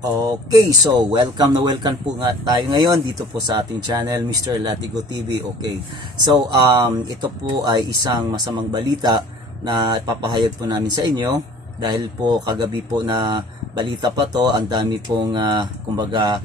Okay, so welcome po nga tayo ngayon dito po sa ating channel, Mr. Latigo TV. Okay, so ito po ay isang masamang balita na ipapahayag po namin sa inyo dahil po kagabi po na balita pa to. Ang dami pong kumbaga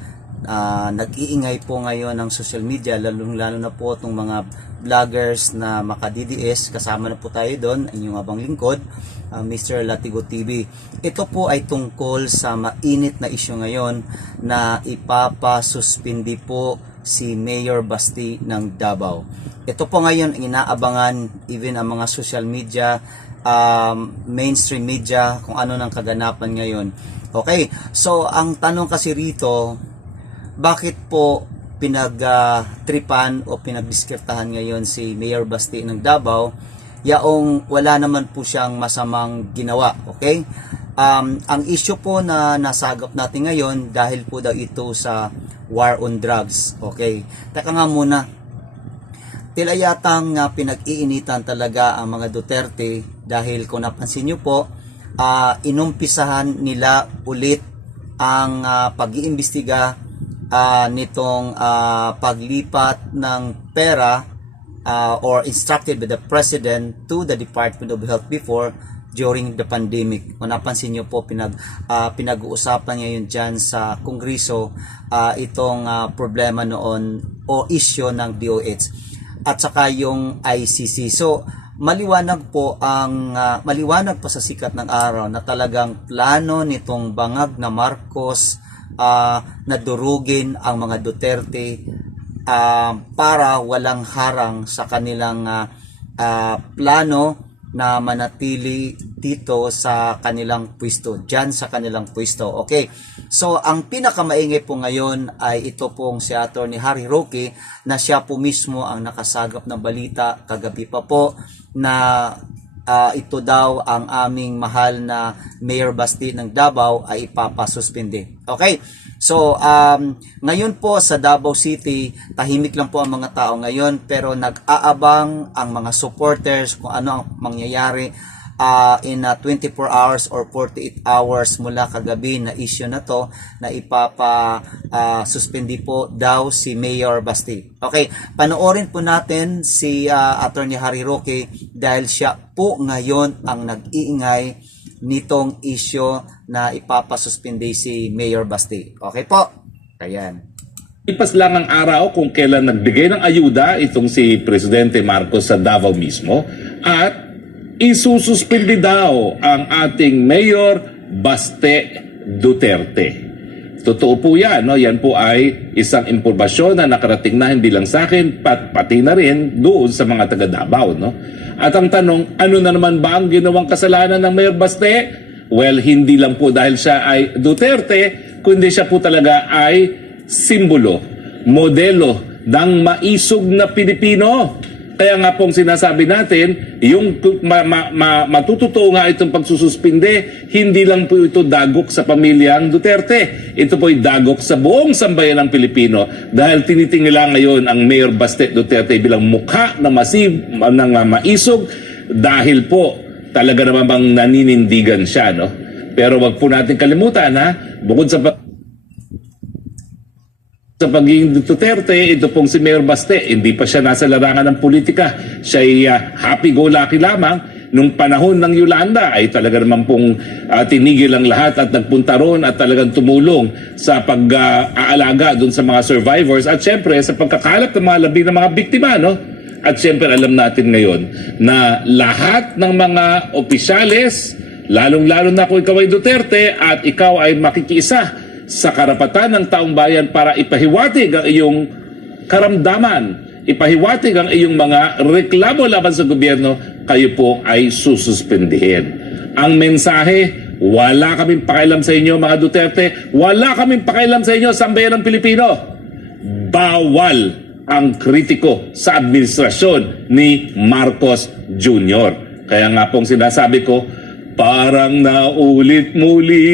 nag-iingay po ngayon ng social media, lalo na po itong mga vloggers na maka-DDS. Kasama na po tayo doon, inyong abang lingkod, Mr. Latigo TV. Ito po ay tungkol sa mainit na isyu ngayon na ipapasuspindi po si Mayor Basti ng Davao. Ito po ngayon inaabangan even ang mga social media, mainstream media, kung ano ng kaganapan ngayon. Okay, so ang tanong kasi rito, bakit po pinagtripan o pinagdiskriptahan ngayon si Mayor Basti ng Davao, yaong wala naman po siyang masamang ginawa. Okay, ang issue po na nasagap natin ngayon dahil po daw ito sa war on drugs. Okay, teka nga muna, tila yatang pinag-iinitan talaga ang mga Duterte dahil kung napansin nyo po, inumpisahan nila ulit ang pag-iimbestiga nitong paglipat ng pera or instructed by the President to the Department of Health before during the pandemic. Kung napansin nyo po, pinag-uusapan ngayon dyan sa Kongreso itong problema noon o issue ng DOH at saka yung ICC. So maliwanag po maliwanag pa sa sikat ng araw na talagang plano nitong bangag na Marcos na durugin ang mga Duterte para walang harang sa kanilang plano na manatili dito sa kanilang pwesto, dyan sa kanilang pwesto. Okay, so ang pinakamaingay po ngayon ay ito pong si Atty. Harry Roque, na siya po mismo ang nakasagap ng balita kagabi pa po na ito daw ang aming mahal na Mayor Basti ng Davao ay ipapasuspindi. Okay, so ngayon po sa Davao City, tahimik lang po ang mga tao ngayon, pero nag-aabang ang mga supporters kung ano ang mangyayari in 24 hours or 48 hours mula kagabi na issue na to na ipapa-suspindi po daw si Mayor Basti. Okay, panoorin po natin si Atty. Harry Roque dahil siya po ngayon ang nag-iingay nitong issue na ipapasuspindi si Mayor Basti. Okay po? Ayan. Ipas lang ang araw kung kailan nagbigay ng ayuda itong si Presidente Marcos sa Davao mismo at isususpindi daw ang ating Mayor Baste Duterte. Totoo po yan, no? Yan po ay isang impormasyon na nakarating na hindi lang sa akin, pati na rin doon sa mga taga Davao, no? At ang tanong, ano na naman ba ang ginawang kasalanan ng Mayor Baste? Well, hindi lang po dahil siya ay Duterte, kundi siya po talaga ay simbolo, modelo ng maisog na Pilipino. Kaya nga pong sinasabi natin, yung matututo nga itong pagsususpinde, hindi lang po ito dagok sa pamilyang Duterte. Ito po ay dagok sa buong sambayan ng Pilipino dahil tinitingala ngayon ang Mayor Baste Duterte bilang mukha na maisog dahil po talaga naman bang naninindigan siya, no? Pero wag po natin kalimutan, ha? Bukod sa pagiging Duterte, ito pong si Mayor Baste, hindi pa siya nasa larangan ng politika. Siya ay happy-go-lucky lamang. Nung panahon ng Yolanda ay talaga naman pong tinigil ang lahat at nagpunta ron at talagang tumulong sa pag-aalaga dun sa mga survivors at syempre sa pagkakalat ng mga labi ng mga biktima, no? At syempre alam natin ngayon na lahat ng mga opisyales, lalong-lalo na kung ikaw ay Duterte at ikaw ay makikiisa sa karapatan ng taong bayan para ipahiwatig ang iyong karamdaman, ipahiwatig ang iyong mga reklamo laban sa gobyerno, kayo po ay sususpendihin. Ang mensahe, wala kaming pakialam sa inyo mga Duterte, wala kaming pakialam sa inyo sambayan ng Pilipino. Bawal ang kritiko sa administrasyon ni Marcos Jr. Kaya nga pong sinasabi ko, parang naulit muli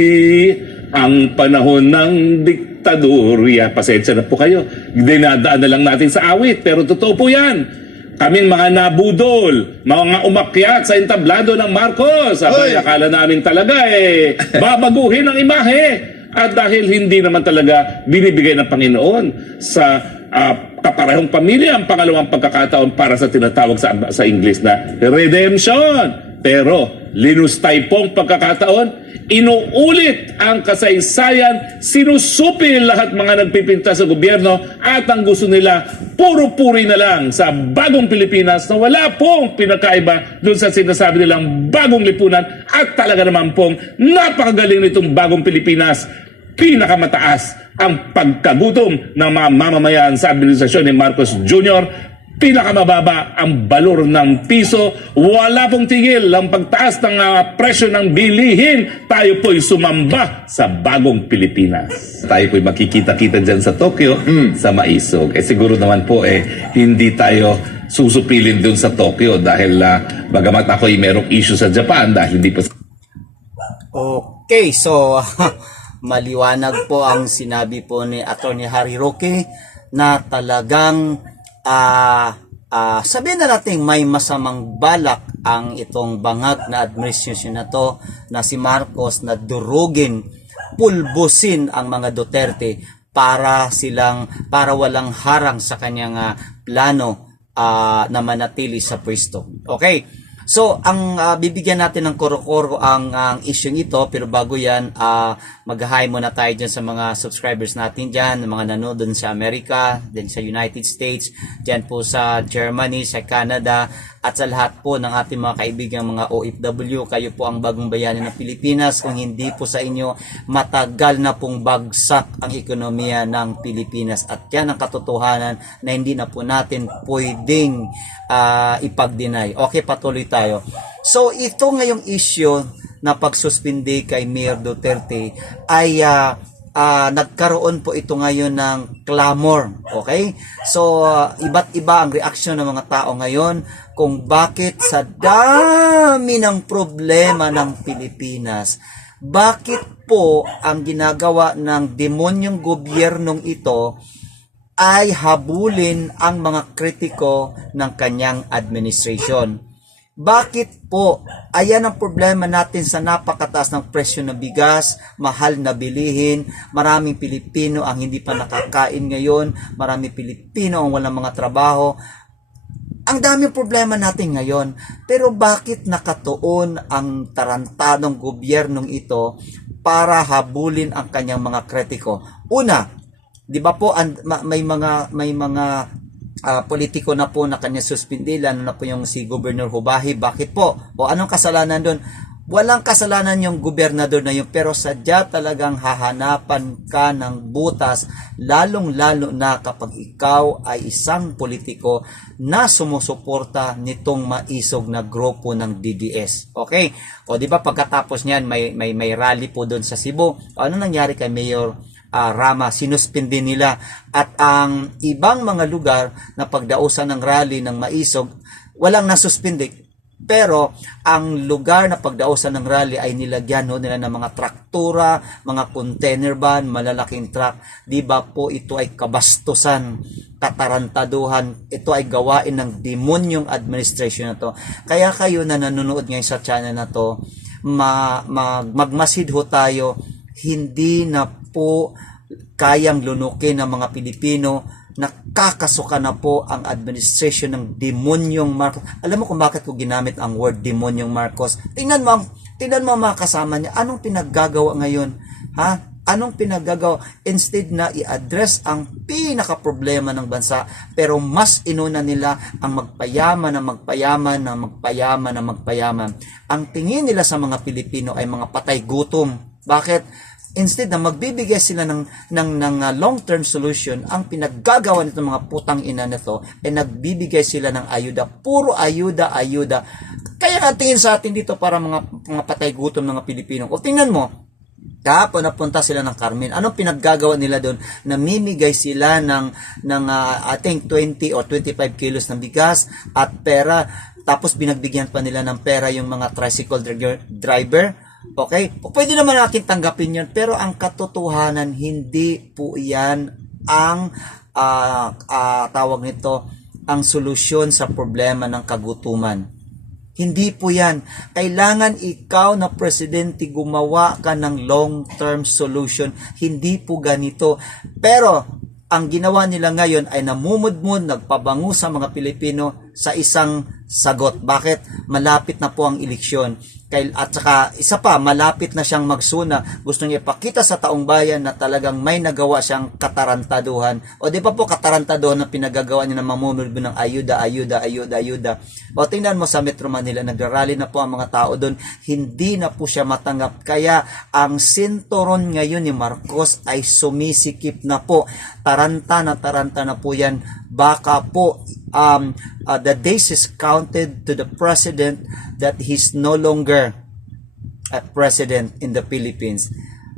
ang panahon ng diktadorya. Pasensya na po kayo. Dinadaan na lang natin sa awit. Pero totoo po yan. Kaming mga nabudol, mga umakyat sa entablado ng Marcos. Abay, akala namin talaga babaguhin ang imahe. At dahil hindi naman talaga binibigay ng Panginoon sa kaparehong pamilya ang pangalawang pagkakataon para sa tinatawag sa English na redemption. Pero linustay pong pagkakataon, inuulit ang kasaysayan, sinusupil lahat mga nagpipinta sa gobyerno at ang gusto nila puro-puri na lang sa bagong Pilipinas na wala pong pinakaiba dun sa sinasabi nilang bagong lipunan at talaga naman pong napakagaling nitong bagong Pilipinas. Pinakamataas ang pagkagutom ng mga mamamayan sa administrasyon ni Marcos Jr., pinakamababa ang balor ng piso, wala pong tigil ang pagtaas ng presyo ng bilihin. Tayo po'y sumamba sa bagong Pilipinas. Tayo po'y makikita-kita dyan sa Tokyo, sa Maisog. Siguro naman po hindi tayo susupilin dun sa Tokyo dahil bagamat ako'y merong issue sa Japan dahil hindi pa. Okay, so maliwanag po ang sinabi po ni Attorney Harry Roque na talagang sabihin na natin may masamang balak ang itong bangag na administrasyon na to na si Marcos na durugin, pulbusin ang mga Duterte para walang harang sa kanyang plano na manatili sa pwesto. Okay. So, ang bibigyan natin ng koro-koro ang issue ito, pero bago yan, mag-hi muna tayo dyan sa mga subscribers natin dyan, mga nanood dun sa Amerika, din sa United States, dyan po sa Germany, sa Canada, at sa lahat po ng ating mga kaibigan, mga OFW. Kayo po ang bagong bayani ng Pilipinas. Kung hindi po sa inyo, matagal na pong bagsak ang ekonomiya ng Pilipinas. At yan ang katotohanan na hindi na po natin pwedeng ipag-deny. Okay, patuloy tayo. So, ito ngayong issue na pagsuspindi kay Mayor Duterte ay nagkaroon po ito ngayon ng clamor. Okay? So, iba't iba ang reaksyon ng mga tao ngayon kung bakit sa dami ng problema ng Pilipinas, bakit po ang ginagawa ng demonyong gobyernong ito ay habulin ang mga kritiko ng kanyang administration. Bakit po? Ayan ang problema natin sa napakataas ng presyo ng bigas, mahal na bilihin, maraming Pilipino ang hindi pa nakakain ngayon, maraming Pilipino ang walang mga trabaho. Ang daming problema natin ngayon. Pero bakit nakatuon ang tarantadong gobyernong ito para habulin ang kanyang mga kritiko? Una, di ba po may mga politiko na po na kanya suspindi, lalo na po yung si Governor Hubahi. Bakit po? O anong kasalanan doon? Walang kasalanan yung gobernador na yun, pero sadya talagang hahanapan ka ng butas, lalong-lalo na kapag ikaw ay isang politiko na sumusuporta nitong maisog na grupo ng DDS. Okay? O di ba pagkatapos niyan may rally po doon sa Cebu. Ano nangyari kay Mayor Rama? Sinuspindi nila, at ang ibang mga lugar na pagdausan ng rally ng maisog walang nasuspindi, pero ang lugar na pagdausan ng rally ay nilagyan nila ng mga traktura, mga container van, malalaking truck. Di ba po ito ay kabastusan, katarantaduhan, ito ay gawain ng demonyong administration na to. Kaya kayo na nanonood ngayon sa channel na to, magmasid ho tayo, hindi na po kayang lunukin ng mga Pilipino. Nakakasuka na po ang administration ng demonyong Marcos. Alam mo kung bakit ko ginamit ang word demonyong Marcos? Tingnan mo mga kasama niya, anong pinaggagawa ngayon? Ha? Anong pinaggagawa? Instead na i-address ang pinaka-problema ng bansa, pero mas inuna nila ang magpayaman. Ang tingin nila sa mga Pilipino ay mga patay gutom. Bakit? Instead na magbibigay sila ng long-term solution, ang pinaggagawa nitong mga putang ina nito ay nagbibigay sila ng ayuda. Puro ayuda. Kaya nga tingin sa atin dito para mga patay gutom ng mga Pilipino. O tingnan mo, kahapon napunta sila ng Carmen. Anong pinaggagawa nila doon? Namimigay sila ng I think 20 or 25 kilos ng bigas at pera. Tapos binagbigyan pa nila ng pera yung mga tricycle driver. Okay? Pwede naman natin tanggapin yun, pero ang katotohanan, hindi po yan ang tawag nito, ang solusyon sa problema ng kagutuman. Hindi po yan. Kailangan ikaw na presidente gumawa ka ng long-term solution. Hindi po ganito. Pero ang ginawa nila ngayon ay namumudmud, nagpabango sa mga Pilipino sa isang sagot. Bakit? Malapit na po ang eleksyon. At saka, isa pa, malapit na siyang magsuna. Gusto niya ipakita sa taong bayan na talagang may nagawa siyang katarantaduhan. O di ba po katarantaduhan na pinagagawa niya ng mamumulbo ng ayuda, ayuda, ayuda, ayuda. O tingnan mo sa Metro Manila, nagrarally na po ang mga tao doon. Hindi na po siya matanggap. Kaya ang sinturon ngayon ni Marcos ay sumisikip na po. Taranta na po yan. Baka po the days is counted to the president that he's no longer a president in the Philippines.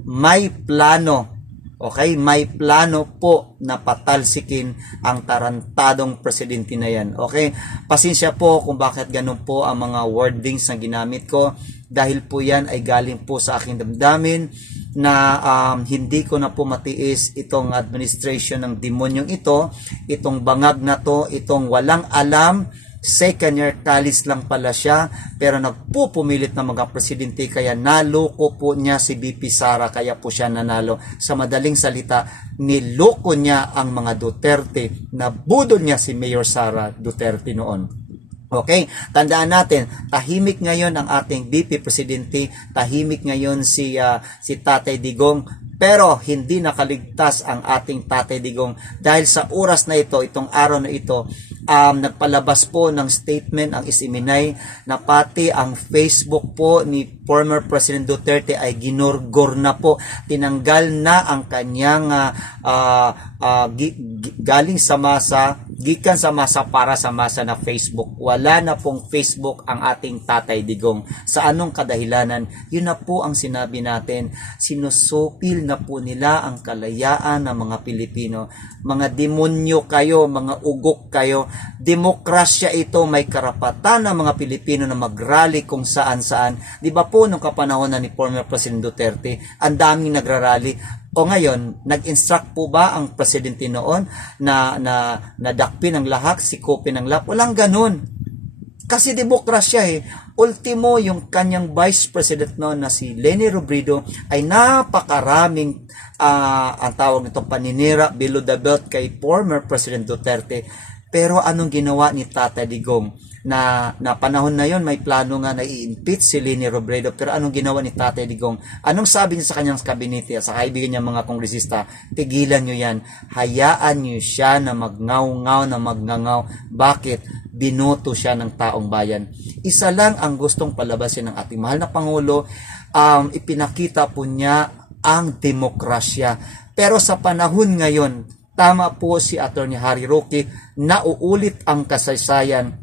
May plano, okay? May plano po na patalsikin ang tarantadong presidente na yan, okay? Pasensya po kung bakit ganun po ang mga wordings na ginamit ko, dahil po yan ay galing po sa aking damdamin na hindi ko na po matiis itong administration ng demonyong ito, itong bangag na to, itong walang alam, second year college lang pala siya, pero nagpupumilit ng mga presidente, kaya naloko po niya si BP Sara, kaya po siya nanalo. Sa madaling salita, niloko niya ang mga Duterte, nabudol niya si Mayor Sara Duterte noon. Okay, tandaan natin, tahimik ngayon ang ating VP Presidente, tahimik ngayon si Tatay Digong, pero hindi nakaligtas ang ating Tatay Digong dahil sa oras na ito, itong araw na ito, nagpalabas po ng statement ang Isiminay na pati ang Facebook po ni former President Duterte ay ginurgor na po, tinanggal na ang kanyang galing sa masa, gikan sa masa para sa masa na Facebook. Wala na pong Facebook ang ating Tatay Digong. Sa anong kadahilanan? Yun na po ang sinabi natin. Sinusupil na po nila ang kalayaan ng mga Pilipino. Mga demonyo kayo, mga ugok kayo. Demokrasya ito, may karapatan ng mga Pilipino na mag-rally kung saan-saan. Di ba po nung kapanahon na ni former President Duterte, ang daming nagrarally. O ngayon, nag-instruct po ba ang presidente noon na dakpin ang lahak, sikupin ang lahak? Walang ganun. Kasi demokrasya eh. Ultimo, yung kanyang vice president noon na si Leni Robredo ay napakaraming ang tawag nito paninira below the belt kay former President Duterte. Pero anong ginawa ni Tatay Digong? Na panahon na yon may plano nga na i-impeach si Leni Robredo, pero anong ginawa ni Tatay Digong? Anong sabi niya sa kanyang kabinete at sa kaibigan niya mga kongresista? Tigilan niyo yan, hayaan niyo siya na magngaw-ngaw na magngangaw. Bakit? Binoto siya ng taong bayan. Isa lang ang gustong palabasin ng ating mahal na Pangulo, ipinakita po niya ang demokrasya. Pero sa panahon ngayon, tama po si Attorney Harry Roque, nauulit ang kasaysayan.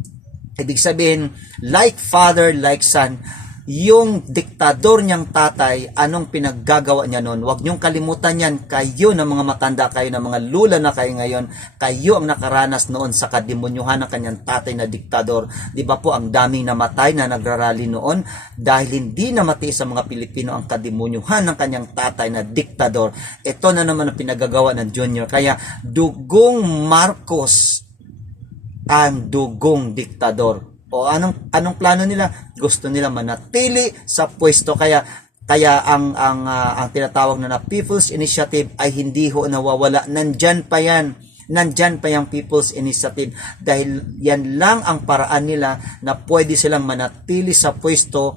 Ibig sabihin, like father, like son, yung diktador niyang tatay, anong pinaggagawa niya noon? Huwag niyong kalimutan yan. Kayo na mga matanda, kayo na mga lula na kayo ngayon, kayo ang nakaranas noon sa kademonyuhan ng kanyang tatay na diktador. Di ba po ang daming namatay na nagrarally noon dahil hindi na matiis sa mga Pilipino ang kademonyuhan ng kanyang tatay na diktador. Ito na naman ang pinagagawa ng Junior. Kaya dugong Marcos ang dugong diktador. O anong plano nila? Gusto nila manatili sa pwesto, kaya ang tinatawag na People's Initiative ay hindi ho nawawala. Nandyan pa yan. Nandyan pa yung People's Initiative dahil yan lang ang paraan nila na pwede silang manatili sa pwesto.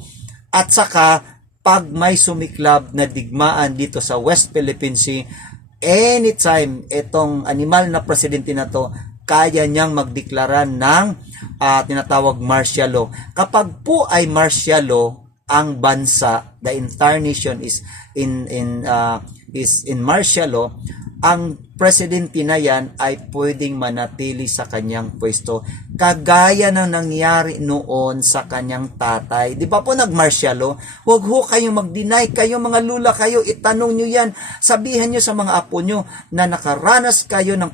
At saka pag may sumiklab na digmaan dito sa West Philippine Sea, anytime itong animal na presidente na to, kaya niyang magdeklara ng tinatawag martial law. Kapag po ay martial law ang bansa, the entire nation is in martial law, ang presidente na yan ay pwedeng manatili sa kanyang pwesto. Kagaya ng nangyari noon sa kanyang tatay. Di ba po nag-martial law? Huwag ho kayong mag-deny. Kayo mga lula kayo, itanong nyo yan. Sabihan nyo sa mga apo nyo na nakaranas kayo ng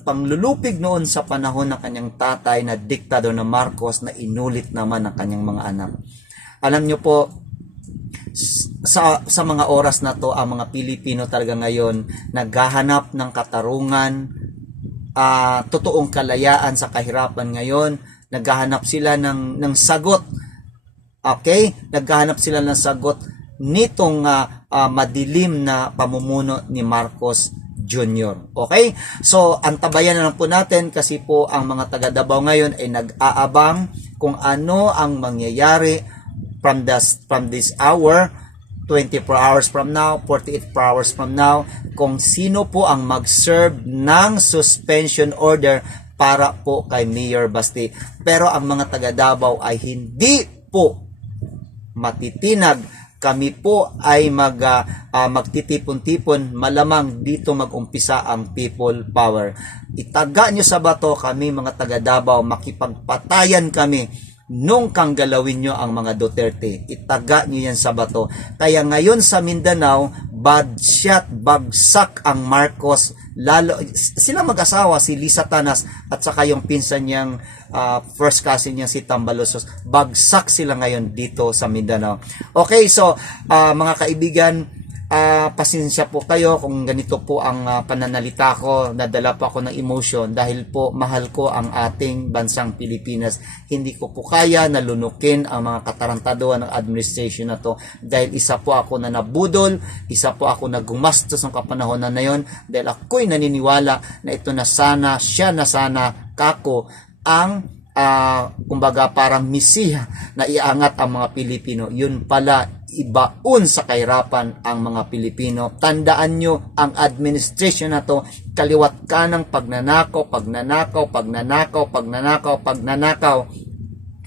panglulupig noon sa panahon ng kanyang tatay na diktador na Marcos na inulit naman ng kanyang mga anak. Alam nyo po, sa mga oras na to, ang mga Pilipino talaga ngayon naghahanap ng katarungan, totoong kalayaan sa kahirapan ngayon. Naghahanap sila ng sagot. Okay? Naghahanap sila ng sagot nitong madilim na pamumuno ni Marcos Jr. Okay? So, antabayan na lang po natin kasi po ang mga taga Davao ngayon ay nag-aabang kung ano ang mangyayari from this hour, 24 hours from now, 48 hours from now, kung sino po ang mag-serve ng suspension order para po kay Mayor Basti. Pero ang mga taga Davao ay hindi po matitinag. Kami po ay magtitipon-tipon, malamang dito mag-umpisa ang people power. Itaga nyo sa bato kami mga taga Davao, makipagpatayan kami nung kang galawin nyo ang mga Duterte. Itaga nyo yan sa bato. Kaya ngayon sa Mindanao, bad shot, bagsak ang Marcos. Lalo, sila mag-asawa, si Lisa Tanas at saka yung pinsan niyang first cousin niya si Tambalosos. Bagsak sila ngayon dito sa Mindanao. Okay, so mga kaibigan, pasensya po kayo kung ganito po ang pananalita ko, nadala po ako ng emotion dahil po mahal ko ang ating bansang Pilipinas. Hindi ko po kaya nalunukin ang mga katarantaduhan ng administration na to dahil isa po ako na nabudol, isa po ako na gumastos ng kapanahonan na yon dahil ako'y naniniwala na ito na sana, siya na sana kako ang kumbaga parang misiya na iangat ang mga Pilipino. Yun pala, ibaon sa kahirapan ang mga Pilipino. Tandaan nyo, ang administration na to, kaliwat kanang pagnanakaw.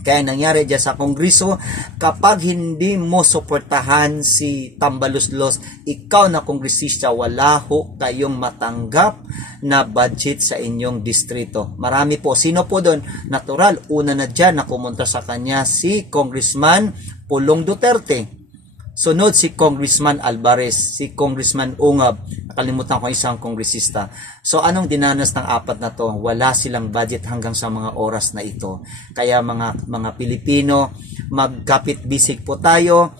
Kaya nangyari dyan sa Kongreso, kapag hindi mo suportahan si Tambaluslos, ikaw na kongresista, wala ho kayong matanggap na budget sa inyong distrito. Marami po. Sino po doon? Natural, una na dyan na kumontra sa kanya si Congressman Pulong Duterte. Sunod si Congressman Alvarez, si Congressman Ungab, nakalimutan ko isang kongresista. So anong dinanas ng apat na to? Wala silang budget hanggang sa mga oras na ito. Kaya mga Pilipino, magkapit-bisig po tayo.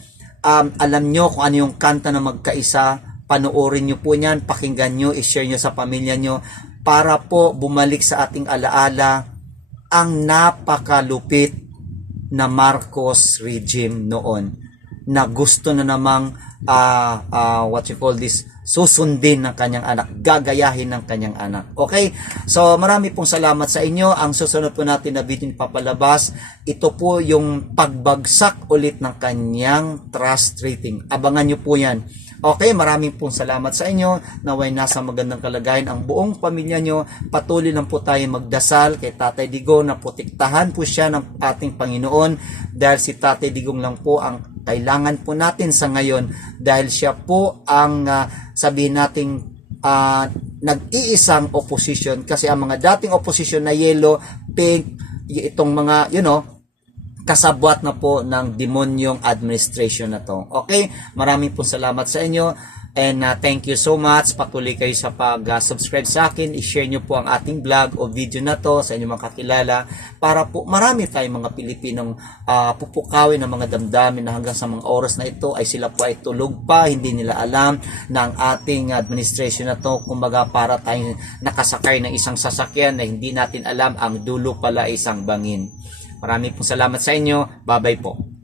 Alam nyo kung ano yung kanta na magkaisa, panoorin nyo po yan, pakinggan nyo, i-share nyo sa pamilya nyo para po bumalik sa ating alaala ang napakalupit na Marcos regime noon, na gusto na namang susundin ng kanyang anak, gagayahin ng kanyang anak. Okay? So marami pong salamat sa inyo. Ang susunod po natin na video papalabas, ito po yung pagbagsak ulit ng kanyang trust rating. Abangan nyo po yan. Okay, maraming pong salamat sa inyo. Naway nasa magandang kalagayan ang buong pamilya nyo. Patuloy lang po tayo magdasal kay Tatay Digong na protektahan po siya ng ating Panginoon dahil si Tatay Digong lang po ang kailangan po natin sa ngayon dahil siya po ang sabihin nating nag-iisang opposition kasi ang mga dating opposition na yellow, pink, itong mga kasabwat na po ng demonyong administration na to. Okay? Maraming po salamat sa inyo and thank you so much. Patuloy kayo sa pag-subscribe sa akin. I-share nyo po ang ating vlog o video na to sa inyong mga kakilala para po marami tayong mga Pilipinong pupukawin ng mga damdamin na hanggang sa mga oras na ito ay sila po ay tulog pa. Hindi nila alam na ang ating administration na to kumbaga para tayong nakasakay ng isang sasakyan na hindi natin alam ang dulo pala isang bangin. Maraming pong salamat sa inyo. Bye-bye po.